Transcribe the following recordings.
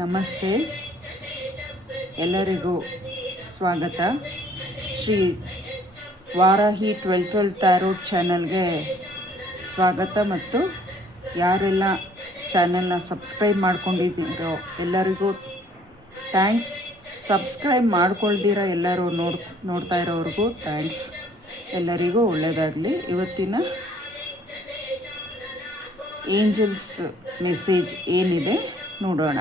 ನಮಸ್ತೆ, ಎಲ್ಲರಿಗೂ ಸ್ವಾಗತ. ಶ್ರೀ ವಾರಾಹಿ 1212 ಟ್ಯಾರೋಟ್ ಚಾನಲ್ಗೆ ಸ್ವಾಗತ. ಮತ್ತು ಯಾರೆಲ್ಲ ಚಾನಲ್ನ ಸಬ್ಸ್ಕ್ರೈಬ್ ಮಾಡ್ಕೊಂಡಿದ್ದೀರೋ ಎಲ್ಲರಿಗೂ ಥ್ಯಾಂಕ್ಸ್. ಸಬ್ಸ್ಕ್ರೈಬ್ ಮಾಡ್ಕೊಳ್ದಿರ ಎಲ್ಲರೂ ನೋಡ್ತಾ ಇರೋವ್ರಿಗೂ ಥ್ಯಾಂಕ್ಸ್. ಎಲ್ಲರಿಗೂ ಒಳ್ಳೆಯದಾಗಲಿ. ಇವತ್ತಿನ ಏಂಜಲ್ಸ್ ಮೆಸೇಜ್ ಏನಿದೆ ನೋಡೋಣ.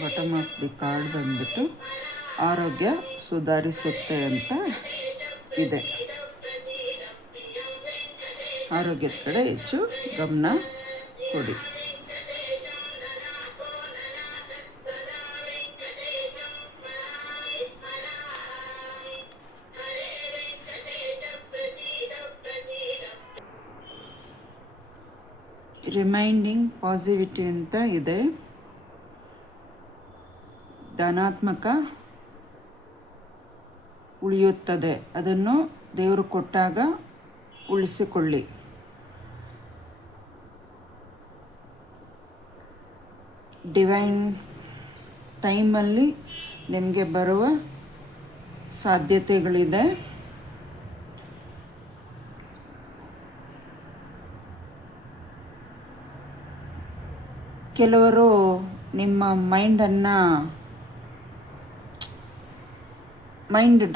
ಬಾಟಮ್ ಆಫ್ ದಿ ಕಾರ್ಡ್ ಬಂದ್ಬಿಟ್ಟು ಆರೋಗ್ಯ ಸುಧಾರಿಸುತ್ತೆ ಅಂತ ಇದೆ. ಆರೋಗ್ಯದ ಕಡೆ ಹೆಚ್ಚು ಗಮನ ಕೊಡಿ. ರಿಮೈಂಡಿಂಗ್ ಪಾಸಿಟಿವಿಟಿ ಅಂತ ಇದೆ. ಧನಾತ್ಮಕ ಉಳಿಯುತ್ತದೆ, ಅದನ್ನು ದೇವರು ಕೊಟ್ಟಾಗ ಉಳಿಸಿಕೊಳ್ಳಿ. ಡಿವೈನ್ ಟೈಮಲ್ಲಿ ನಿಮಗೆ ಬರುವ ಸಾಧ್ಯತೆಗಳಿದೆ. ಕೆಲವರು ನಿಮ್ಮ ಮೈಂಡ್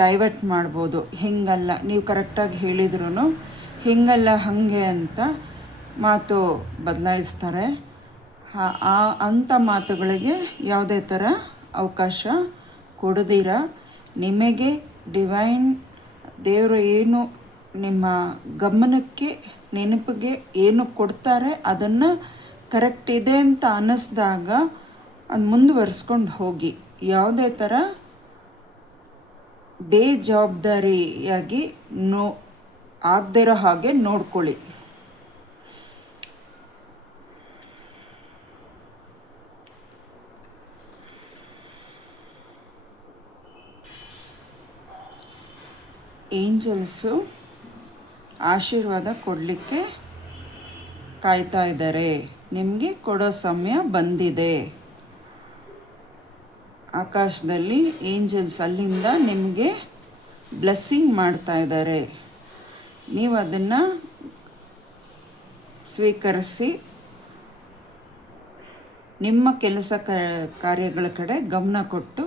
ಡೈವರ್ಟ್ ಮಾಡ್ಬೋದು. ಹಿಂಗಲ್ಲ, ನೀವು ಕರೆಕ್ಟಾಗಿ ಹೇಳಿದ್ರು ಹಿಂಗಲ್ಲ ಹಾಗೆ ಅಂತ ಮಾತು ಬದಲಾಯಿಸ್ತಾರೆ. ಅಂಥ ಮಾತುಗಳಿಗೆ ಯಾವುದೇ ಥರ ಅವಕಾಶ ಕೊಡದಿರ ನಿಮಗೆ ಡಿವೈನ್ ದೇವರು ಏನು ನಿಮ್ಮ ಗಮನಕ್ಕೆ ನೆನಪಿಗೆ ಏನು ಕೊಡ್ತಾರೆ ಅದನ್ನು ಕರೆಕ್ಟ್ ಇದೆ ಅಂತ ಅನ್ನಿಸ್ದಾಗ ಅದು ಮುಂದುವರಿಸ್ಕೊಂಡು ಹೋಗಿ. ಯಾವುದೇ ಥರ ಬೇಜವಾಬ್ದಾರಿಯಾಗಿ ಆಗದಿರೋ ಹಾಗೆ ನೋಡ್ಕೊಳ್ಳಿ. ಏಂಜಲ್ಸು ಆಶೀರ್ವಾದ ಕೊಡಲಿಕ್ಕೆ ಕಾಯ್ತಾ ಇದ್ದಾರೆ. ನಿಮಗೆ ಕೊಡೋ ಸಮಯ ಬಂದಿದೆ. ಆಕಾಶದಲ್ಲಿ ಏಂಜಲ್ಸ್ ಅಲ್ಲಿಂದ ನಿಮಗೆ ಬ್ಲೆಸ್ಸಿಂಗ್ ಮಾಡ್ತಾ ಇದ್ದಾರೆ. ನೀವು ಅದನ್ನು ಸ್ವೀಕರಿಸಿ ನಿಮ್ಮ ಕೆಲಸ ಕಾರ್ಯಗಳ ಕಡೆ ಗಮನ ಕೊಟ್ಟು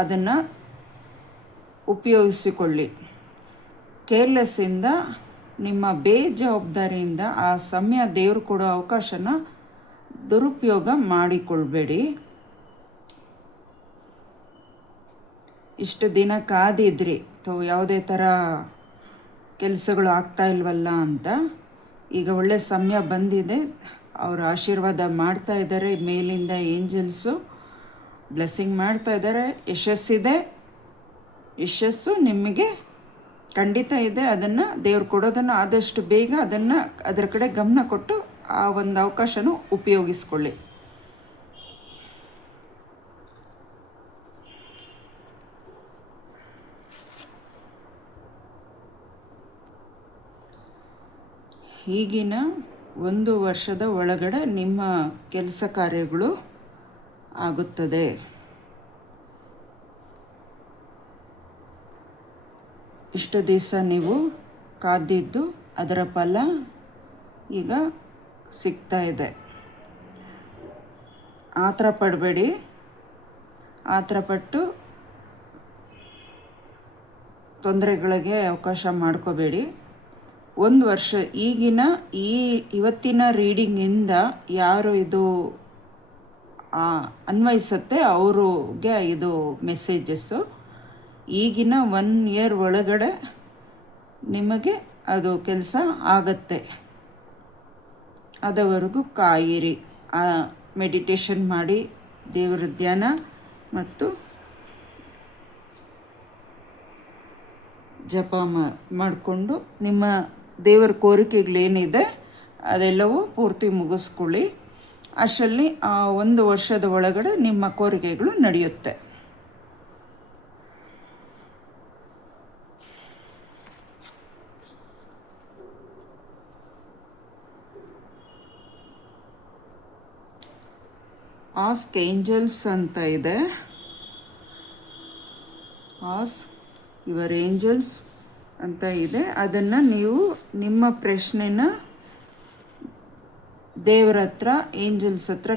ಅದನ್ನು ಉಪಯೋಗಿಸಿಕೊಳ್ಳಿ. ಕೇರ್ಲೆಸ್ಸಿಂದ, ನಿಮ್ಮ ಬೇಜವಾಬ್ದಾರಿಯಿಂದ ಆ ಸಮಯ ದೇವರು ಕೊಡೋ ಅವಕಾಶನ ದುರುಪಯೋಗ ಮಾಡಿಕೊಳ್ಬೇಡಿ. ಇಷ್ಟು ದಿನ ಕಾದಿದ್ರಿ ಯಾವುದೇ ಥರ ಕೆಲಸಗಳು ಆಗ್ತಾ ಇಲ್ವಲ್ಲ ಅಂತ. ಈಗ ಒಳ್ಳೆ ಸಮಯ ಬಂದಿದೆ. ಅವರು ಆಶೀರ್ವಾದ ಮಾಡ್ತಾ ಇದ್ದಾರೆ. ಮೇಲಿಂದ ಏಂಜಲ್ಸು ಬ್ಲೆಸ್ಸಿಂಗ್ ಮಾಡ್ತಾ ಇದ್ದಾರೆ. ಯಶಸ್ಸು ನಿಮಗೆ ಖಂಡಿತ ಇದೆ. ಅದನ್ನು ದೇವ್ರು ಕೊಡೋದನ್ನು ಆದಷ್ಟು ಬೇಗ ಅದರ ಕಡೆ ಗಮನ ಕೊಟ್ಟು ಆ ಒಂದು ಅವಕಾಶನೂ ಉಪಯೋಗಿಸ್ಕೊಳ್ಳಿ. ಈಗಿನ 1 ವರ್ಷದ ಒಳಗಡೆ ನಿಮ್ಮ ಕೆಲಸ ಕಾರ್ಯಗಳು ಆಗುತ್ತದೆ. ಇಷ್ಟು ದಿವಸ ನೀವು ಕಾದಿದ್ದು ಅದರ ಫಲ ಈಗ ಸಿಗ್ತಾ ಇದೆ. ಆತರ ಪಡಬೇಡಿ. ಆತರಪಟ್ಟು ತೊಂದರೆಗಳಿಗೆ ಅವಕಾಶ ಮಾಡ್ಕೋಬೇಡಿ. 1 ವರ್ಷ ಇವತ್ತಿನ ರೀಡಿಂಗಿಂದ ಯಾರು ಇದು ಅನ್ವಯಿಸುತ್ತೆ ಅವ್ರಿಗೆ ಇದು ಮೆಸೇಜಸ್ಸು. ಈಗಿನ 1 ಇಯರ್ ಒಳಗಡೆ ನಿಮಗೆ ಅದು ಕೆಲಸ ಆಗತ್ತೆ. ಅದವರೆಗೂ ಕಾಯಿರಿ. ಮೆಡಿಟೇಷನ್ ಮಾಡಿ, ದೇವರ ಧ್ಯಾನ ಮತ್ತು ಜಪ ಮಾಡಿಕೊಂಡು ನಿಮ್ಮ ದೇವರ ಕೋರಿಕೆಗಳೇನಿದೆ ಅದೆಲ್ಲವೂ ಪೂರ್ತಿ ಮುಗಿಸ್ಕೊಳ್ಳಿ. ಅಷ್ಟರಲ್ಲಿ 1 ವರ್ಷದ ಒಳಗಡೆ ನಿಮ್ಮ ಕೋರಿಕೆಗಳು ನಡೆಯುತ್ತೆ. ಆಸ್ಕ್ ಏಂಜಲ್ಸ್ ಅಂತ ಇದೆ. ಆಸ್ಕ್ ಯುವರ್ ಏಂಜಲ್ಸ್ ಅಂತ ಇದೆ. ಅದನ್ನು ನೀವು ನಿಮ್ಮ ಪ್ರಶ್ನೆನ ದೇವರ ಹತ್ರ, ಏಂಜಲ್ಸ್ ಹತ್ರ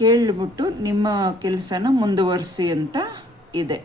ಕೇಳಿಬಿಟ್ಟು ನಿಮ್ಮ ಕೆಲಸನ ಮುಂದುವರಿಸಿ ಅಂತ ಇದೆ.